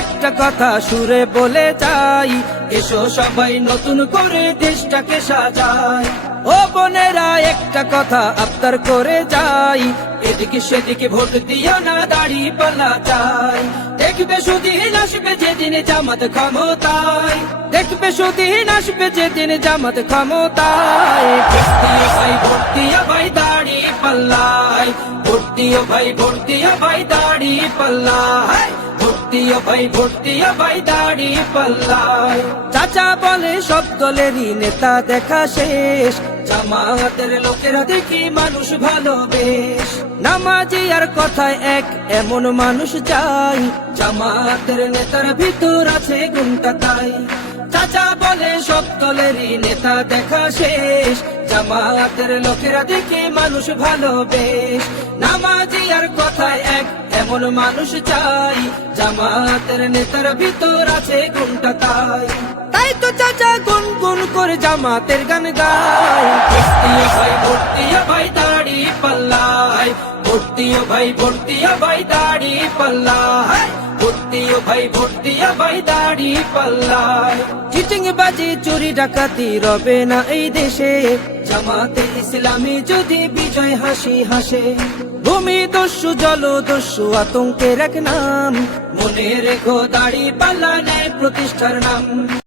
একটা কথা সুরে বলে যাই এসো সবাই নতুন করে দেশটাকে সাজায় ও বোনেরা, একটা কথা আবদার করে যাই, এদিকে সেদিকে ভোট দিও না, দাড়ি পাল্লা চাই। দেখবে সুদিন আসবে যেদিন জামাত ক্ষমতায়। দেখবে সুদিন আসবে যেদিন জামাত ক্ষমতায়। ভাই, ভর্তিয়া ভাই দাড়ি পাল্লায় ভাই ভর্তিয়া ভাই দাড়ি পাল্লায় ভর্তিয়া ভাই ভর্তিয়া ভাই দাড়ি পাল্লায় চাচা বলে, সব দলেরই নেতা দেখা শেষ। জামাতের লোকেরা দেখি মানুষ ভালো বেশ নামাজি আর কথায় এক, এমন মানুষ চাই। জামাতের নেতার ভিতর আছে গুণটা তাই। চাচা বলে, সব দলেরই নেতা দেখা শেষ। জামাতের লোকেরা দেখে মানুষ ভালো বেশ আর এক? এমন মানুষ চাই, জামাতের নেতার ভিতর আছে গুণটা তাই? তাই তো চাচা গুন গুন করে জামাতের গান গায় ভাই ভর্তিয়া ভাই দাড়ি পাল্লায়। ভর্তিয়া ভাই ভর্তিয়া ভাই দাড়ি পাল্লায়। ভাই ভাই, দাড়ি চুরি ডাকাতি রবে না এই দেশে। জামাতে ইসলামী যদি বিজয় হাসি হাসে। ভূমি দস্যু জল দস্যু আতঙ্কের এক নাম। মনে রেখো দাড়ি পাল্লা নেয় প্রতিষ্ঠার নাম।